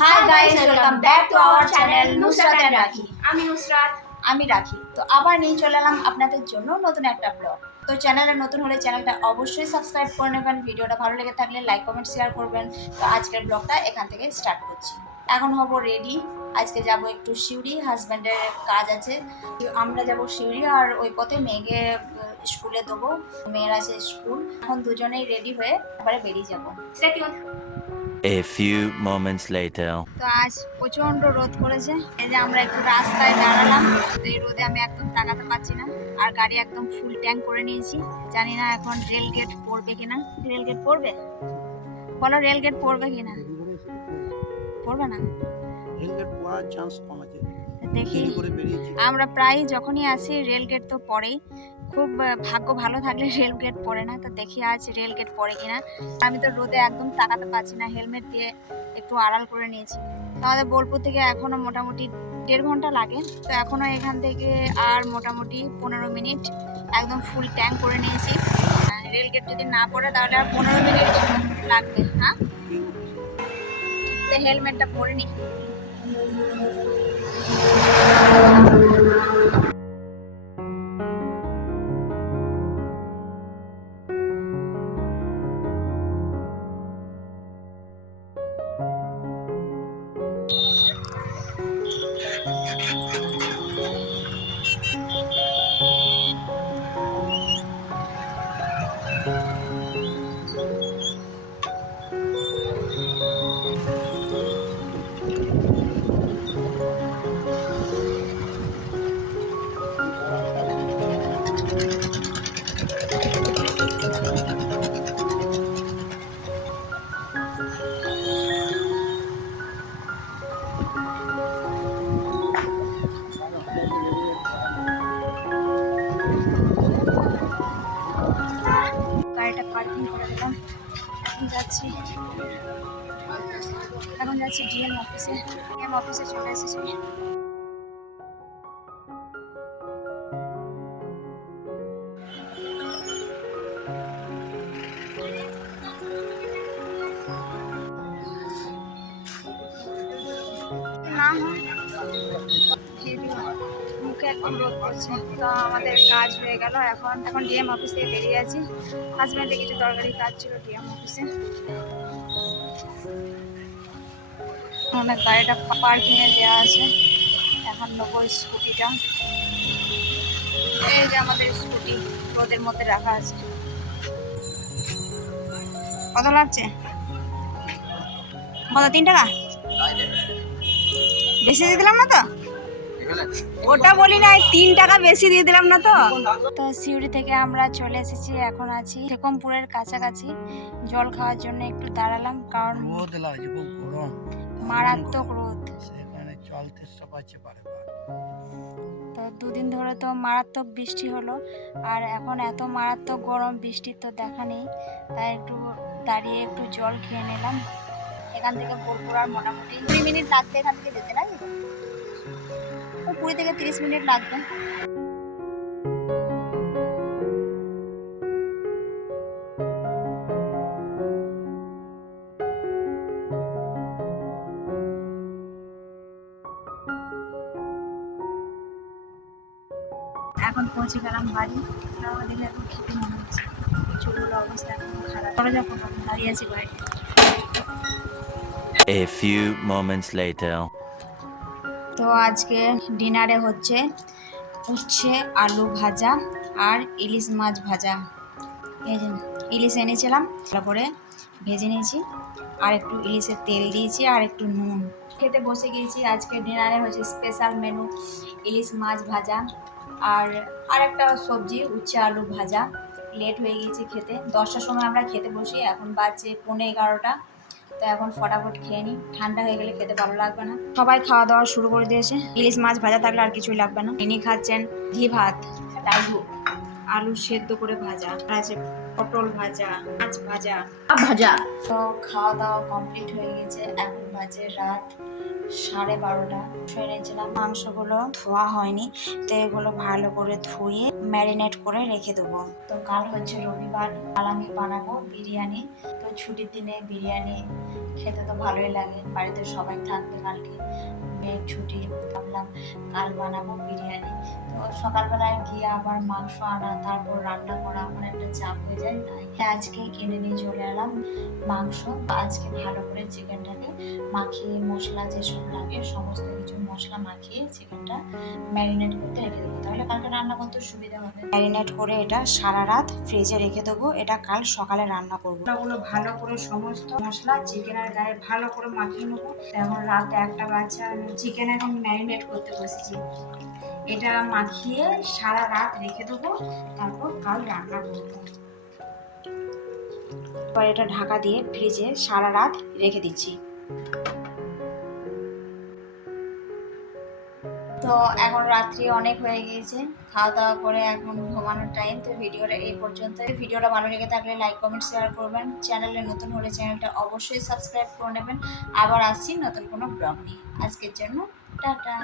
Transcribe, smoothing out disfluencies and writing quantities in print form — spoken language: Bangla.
Hi guys, welcome back to our channel Nusrat and Rakhi. আমি নুসরাত, আমি রাখি। তো আবার নিয়ে চলে এলাম আপনাদের জন্য নতুন একটা ব্লগ। তো চ্যানেলে নতুন হলে চ্যানেলটা অবশ্যই সাবস্ক্রাইব করে নেবেন, ভিডিওটা ভালো লেগে থাকলে লাইক কমেন্ট শেয়ার করবেন। তো আজকের ব্লগটা এখান থেকে স্টার্ট করছি। এখন হব রেডি, আজকে যাব একটু শিউরি, হাজব্যান্ডের কাজ আছে। আমরা যাব শিউরি আর ওই পথে মেয়েকে স্কুলে দেবো, মেয়ের আছে স্কুল। এখন দুজনেই রেডি হয়ে এবারে বেরিয়ে যাব। Stay tuned. A few moments later. তো আজ প্রচন্ড রোদ করেছে, এই যে আমরা একটু রাস্তায় দাঁড়ালাম। তো এই রোদে আমি একদম তাকাতে পারছি না, আর গাড়ি একদম ফুল ট্যাঙ্ক করে নিয়েছি। জানি না এখন রেল গেট পড়বে কিনা। রেল গেট পড়বে? বলো, রেল গেট পড়বে কিনা? পড়বে না, রেল গেট পড়ার চান্স কম আছে। দেখি। আমরা প্রায় যখনই আসি রেল গেট তো পড়েই, খুব ভাগ্য ভালো থাকলে রেল গেট পড়ে না। তো দেখি আজ রেল গেট পড়ে কিনা। আমি তো রোদে একদম তাকাতে পারছি না, হেলমেট দিয়ে একটু আড়াল করে নিয়েছি। তো আমাদের বোলপুর থেকে এখনো মোটামুটি 1.5 ঘন্টা লাগে। তো এখনো এখান থেকে আর মোটামুটি 15 মিনিট একদম ফুল ট্যাঙ্ক করে নিয়েছি। রেল গেট যদি না পড়ে তাহলে আর 15 মিনিট লাগবে। হ্যাঁ, তো হেলমেটটা পরে নি। গাড়িটা পার্কিং করে দিলাম। এখন যাচ্ছি ডিএম অফিসে। ডিএম অফিসে চলে এসেছি। না মুখে একদম রোদ করছে। তো আমাদের কাজ হয়ে গেল। এখন ডিএম অফিস থেকে বেরিয়ে আছি। হাজব্যান্ডে কিছু দরকারি কাজ ছিল ডিএম অফিসে। আমাদের গাড়িটা পার্কিংয়ে দেওয়া আছে। এখন নেবো স্কুটিটা। এই যে আমাদের স্কুটি রোদের মধ্যে রাখা আছে। কত লাগছে? কত? 3 টাকা? বেশি দিয়ে দিলাম না তো? ওটা বলি নাই, 3 টাকা বেশি দিয়ে দিলাম না তো? তো সিউড়ি থেকে আমরা চলে এসেছি, এখন আছি টেকমপুরের কাছাকাছি। জল খাওয়ার জন্য একটু দাঁড়ালাম, কারণ রোদ লাগছে, খুব গরম, মারাত্মক রোদ। সেখানে জল তেষ্টা পাচ্ছে পারে। তো 2 দিন ধরে তো মারাত্মক বৃষ্টি হলো, আর এখন এত মারাত্মক গরম, বৃষ্টির তো দেখা নেই। তাই একটু দাঁড়িয়ে একটু জল খেয়ে নিলাম। এখান থেকে বোলপুর আর মোটামুটি 20 মিনিট লাগবে এখান থেকে যেতে, না 20 থেকে 30 মিনিট লাগবে। এখন পৌঁছে গেলাম বাড়ি। দিলে এখন খেতে মনে হচ্ছে, চুলগুলো অবস্থা এখন খারাপ করে। যখন দাঁড়িয়ে আছি বাড়ি। A few moments later. তো আজকে ডিনারে হচ্ছে উচ্ছে আলু ভাজা আর ইলিশ মাছ ভাজা। এই যে ইলিশ এনেছিলাম, ভালো করে ভেজে নিয়েছি, আর একটু ইলিশের তেল দিয়েছি আর একটু নুন। খেতে বসে গিয়েছি। আজকে ডিনারে হচ্ছে স্পেশাল মেনু ইলিশ মাছ ভাজা আর একটা সবজি উচ্ছে আলু ভাজা। লেট হয়ে গিয়েছে খেতে, 10টার সময় আমরা খেতে বসি, এখন বাজছে 11:15। তো এখন ফটাফট খেয়ে নিই, ঠান্ডা হয়ে গেলে খেতে ভালো লাগবে না। সবাই খাওয়া দাওয়া শুরু করে দিয়েছে। ইলিশ মাছ ভাজা থাকলে আর কিছুই লাগবে না। ইনি খাচ্ছেন ঘি ভাত, আলু সেদ্ধ করে ভাজা, আছে পটল ভাজা, মাছ ভাজা। ভাজা। তো খাওয়া দাওয়া কমপ্লিট হয়ে গেছে, এখন বাজে রাত 12:30। এনেছিলাম, মাংসগুলো ধোয়া হয়নি, তো এগুলো ভালো করে ধুয়ে ম্যারিনেট করে রেখে দেবো। তো কাল হচ্ছে রবিবার, কাল আমি বানাবো বিরিয়ানি। তো ছুটির দিনে বিরিয়ানি খেতে তো ভালোই লাগে, বাড়িতে সবাই থাকবে কালকে, মেয়ের ছুটি। ভাবলাম কাল বানাবো বিরিয়ানি। তো সকালবেলায় গিয়ে আবার মাংস আনা, তারপর রান্না করা অনেকটা চাপ হয়ে যায়, তাই আজকে কিনে নিয়ে চলে এলাম মাংস। আজকে ভালো করে চিকেনটাকে মাখিয়ে, মশলা যেসব লাগে সমস্ত কিছু মশলা মাখিয়ে চিকেনটা ম্যারিনেট করতে রেখে দেবো, তাহলে কালকে রান্না করতে সুবিধা হবে। ম্যারিনেট করে এটা সারা রাত ফ্রিজে রেখে দেবো, এটা কাল সকালে রান্না করবো। ওগুলো ভালো করে সমস্ত মশলা চিকেনের গায়ে ভালো করে মাখিয়ে নেবো। এখন রাত 1টা বাজে, আমি চিকেন এখন ম্যারিনেট করতে বসেছি। এটা মাখিয়ে সারা রাত রেখে দেবো, তারপর কাল রান্না করবো। এবার এটা ঢাকা দিয়ে ফ্রিজে সারা রাত রেখে দিচ্ছি। তো এখন রাত্রি অনেক হয়ে গিয়েছে, খাওয়া দাওয়া করে এখন ঘুমানোর টাইম। তো ভিডিওটা এই পর্যন্ত। ভিডিওটা ভালো লেগে থাকলে লাইক কমেন্ট শেয়ার করবেন, চ্যানেলে নতুন হলে চ্যানেলটা অবশ্যই সাবস্ক্রাইব করে নেবেন। আবার আসছি নতুন কোনো ব্লগ নিয়ে। আজকের জন্য টাটা।